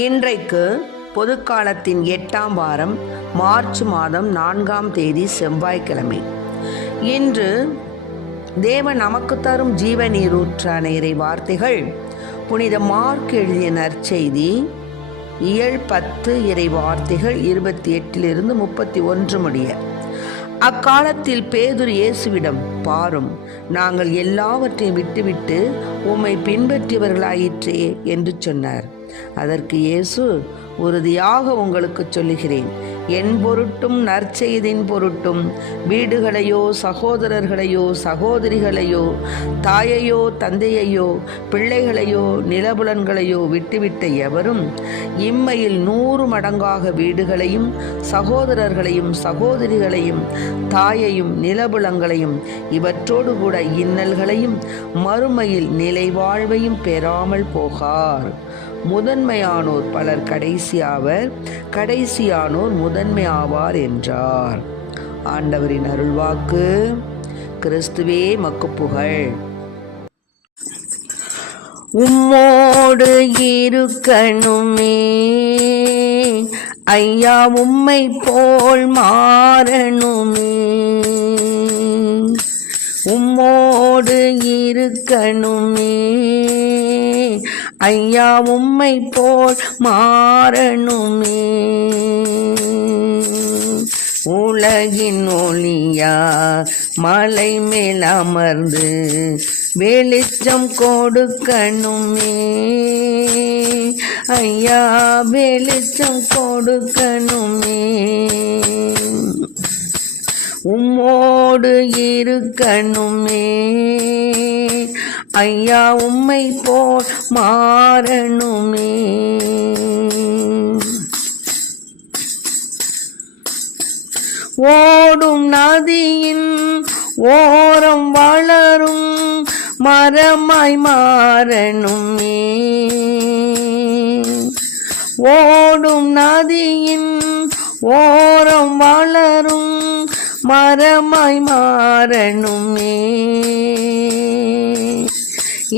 இன்றைக்கு பொதுக்காலத்தின் 8ஆம் வாரம் மார்ச் மாதம் 4ஆம் தேதி செவ்வாய்க்கிழமை. இன்று தேவன் நமக்கு தரும் ஜீவ நீரூற்றான இறை வார்த்தைகள் புனித மார்க் எழுதிய நற்செய்தி இயல் 10 இறை வார்த்தைகள் 28 31 முடிய. அக்காலத்தில் பேதுரு இயேசுவிடம், பாரும், நாங்கள் எல்லாவற்றையும் விட்டுவிட்டு உம்மை பின்பற்றியவர்களாயிற்றே என்று சொன்னார். அதற்கு இயேசு, உறுதியாக உங்களுக்கு சொல்லுகிறேன், என் பொருட்டும் நற்செய்தியின் பொருட்டும் வீடுகளையோ சகோதரர்களையோ சகோதரிகளையோ தாயையோ தந்தையையோ பிள்ளைகளையோ நிலபுலன்களையோ விட்டுவிட்ட எவரும் இம்மையில் 100 மடங்காக வீடுகளையும் சகோதரர்களையும் சகோதரிகளையும் தாயையும் நிலபுலங்களையும் இவற்றோடு கூட இன்னல்களையும் மறுமையில் நிலை வாழ்வையும் பெறாமல் போகார். முதன்மையானோர் பலர் கடைசியாவர், கடைசியானோர் முதன்மை ஆவார் என்றார். ஆண்டவரின் அருள்வாக்கு. கிறிஸ்துவே மக்கு புகழ். உம்மோடு இருக்கணுமே ஐயா, உம்மை போல் மாறணுமே. உம்மோடு இருக்கணுமே ஐயா, உம்மை போல் மாறணுமே. உலகின் ஒளியா மலை மேல் அமர்ந்து வெளிச்சம் கொடுக்கணுமே ஐயா, வெளிச்சம் கொடுக்கணுமே. உம்மோடு இருக்கணுமே ஐயா, உம்மை போல் மாறணுமே. ஓடும் நதியின் ஓரம் வளரும் மரமாய் மாறணுமே. ஓடும் நதியின் ஓரம் வளரும் மரமாய் மாறணுமே.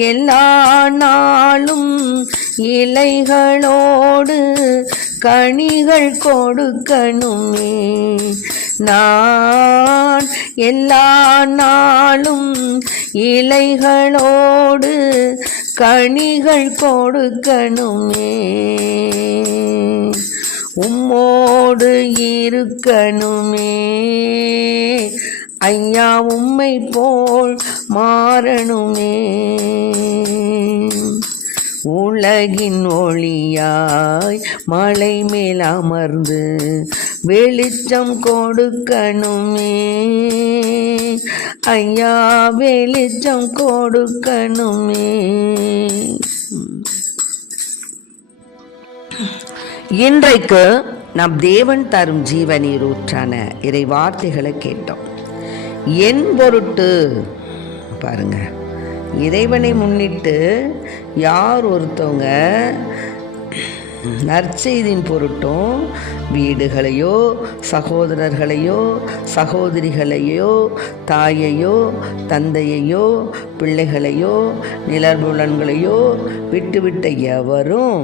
எல்லா நாளும் இலைகளோடு கனிகள் கொடுக்கணுமே. நான் எல்லா நாளும் இலைகளோடு கனிகள் கொடுக்கணுமே. உம்மோடு இருக்கணுமே ஐயா, உம்மை போல் மாறணுமே. உலகின் ஒளியாய் மலை மேல் அமர்ந்து வெளிச்சம் கொடுக்கணுமே ஐயா, வெளிச்சம் கொடுக்கணுமே. இன்றைக்கு நம் தேவன் தரும் ஜீவ நீரூற்றான இறை வார்த்தைகளை கேட்டோம். என் பொருட்டு பாருங்க, இறைவனை முன்னிட்டு யார் ஒருத்தவங்க நற்செய்தியின் பொருட்டும் வீடுகளையோ சகோதரர்களையோ சகோதரிகளையோ தாயையோ தந்தையையோ பிள்ளைகளையோ நிலபுலன்களையோ விட்டுவிட்ட எவரும்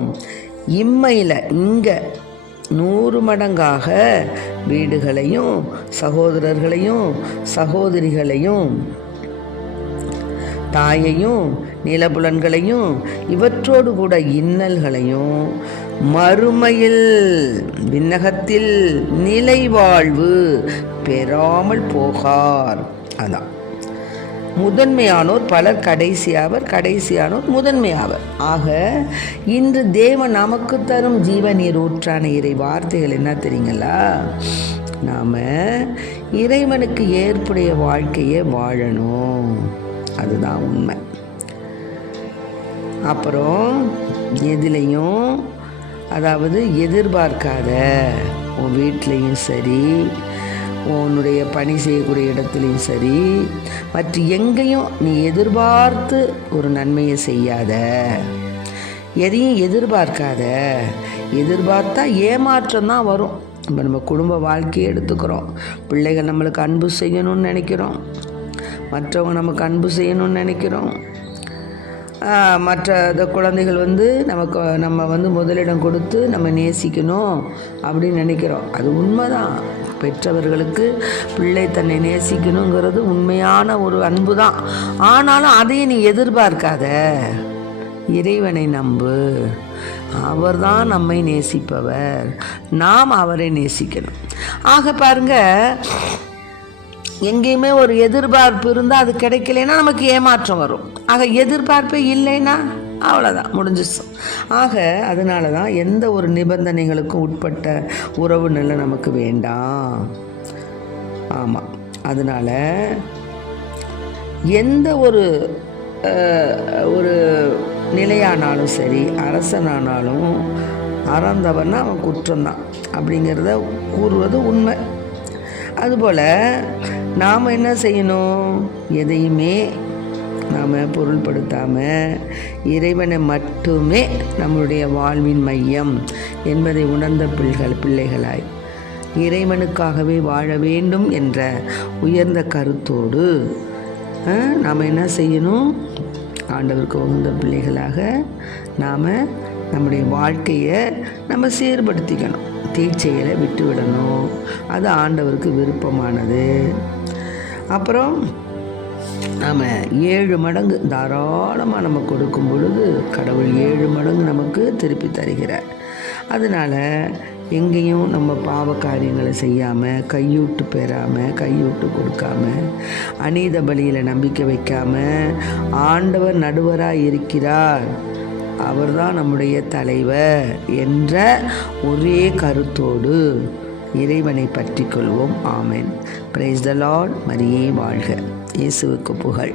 இம்மையில் இங்கே 100 மடங்காக வீடுகளையும் சகோதரர்களையும் சகோதரிகளையும் தாயையும் நிலபுலன்களையும் இவற்றோடு கூட இன்னல்களையும் மறுமையில் விண்ணகத்தில் நிலை வாழ்வு பெறாமல் போகார். அதான் முதன்மையானோர் பலர் கடைசியாவர், கடைசியானோர் முதன்மையாவர். ஆக இன்று தேவன் நமக்கு தரும் ஜீவ நீரூற்றான இறை வார்த்தைகள் என்ன தெரியுங்களா? நாம் இறைவனுக்கு ஏற்புடைய வாழ்க்கையை வாழணும், அதுதான் உண்மை. அப்புறம் எதுலேயும், அதாவது எதிர்பார்க்காத, உன் வீட்லேயும் சரி உன்னுடைய பணி செய்யக்கூடிய இடத்துலையும் சரி மற்ற எங்கேயும் நீ எதிர்பார்த்து ஒரு நன்மையை செய்யாத, எதையும் எதிர்பார்க்காத. எதிர்பார்த்தா ஏமாற்றம் தான் வரும். இப்போ நம்ம குடும்ப வாழ்க்கையை எடுத்துக்கிறோம், பிள்ளைகள் நம்மளுக்கு அன்பு செய்யணும்னு நினைக்கிறோம், மற்றவங்க நமக்கு அன்பு செய்யணும்னு நினைக்கிறோம். மற்ற குழந்தைகள் நம்ம முதலிடம் கொடுத்து நம்ம நேசிக்கணும் அப்படின்னு நினைக்கிறோம். அது உண்மைதான். பெற்றவர்களுக்கு பிள்ளை தன்னை நேசிக்கணுங்கிறது உண்மையான ஒரு அன்பு தான். ஆனாலும் அதையும் நீ எதிர்பார்க்காத. இறைவனை நம்பு. அவர்தான் நம்மை நேசிப்பவர். நாம் அவரை நேசிக்கணும். ஆக பாருங்க, எங்கேயுமே ஒரு எதிர்பார்ப்பு இருந்தால் அது கிடைக்கலைன்னா நமக்கு ஏமாற்றம் வரும். ஆக எதிர்பார்ப்பே இல்லைன்னா அவ்வளோதான், முடிஞ்சிச்சு. ஆக அதனால தான் எந்த ஒரு நிபந்தனைகளுக்கும் உட்பட்ட உறவு நிலை நமக்கு வேண்டாம். ஆமாம், அதனால் எந்த ஒரு நிலையானாலும் சரி, அரசனானாலும் அறந்தவன்னா அவன் குற்றம்தான் அப்படிங்கிறத கூறுவது உண்மை. அதுபோல் நாம் என்ன செய்யணும்? எதையுமே நாம் பொருள்படுத்தாமல் இறைவனை மட்டுமே நம்முடைய வாழ்வின் மையம் என்பதை உணர்ந்த பிள்ளைகளாய் இறைவனுக்காகவே வாழ வேண்டும் என்ற உயர்ந்த கருத்தோடு நாம் என்ன செய்யணும்? ஆண்டவருக்கு உகந்த பிள்ளைகளாக நாம் நம்முடைய வாழ்க்கையை நம்ம சீர்படுத்திக்கணும். தீச்செயலை விட்டுவிடணும். அது ஆண்டவருக்கு விருப்பமானது. அப்புறம் நாம் 7 மடங்கு தாராளமாக நம்ம கொடுக்கும் பொழுது கடவுள் 7 மடங்கு நமக்கு திருப்பி தருகிறார். அதனால் எங்கேயும் நம்ம பாவ காரியங்களை செய்யாமல், கையூட்டு பெறாமல், கையூட்டு கொடுக்காமல், அநீத பலியில் நம்பிக்கை வைக்காமல், ஆண்டவர் நடுவராக இருக்கிறார், அவர்தான் நம்முடைய தலைவர் என்ற ஒரே கருத்தோடு இறைவனை பற்றி கொள்வோம். ஆமென். Praise the lord. மரியே வாழ்க. இயேசுவுக்கு புகழ்.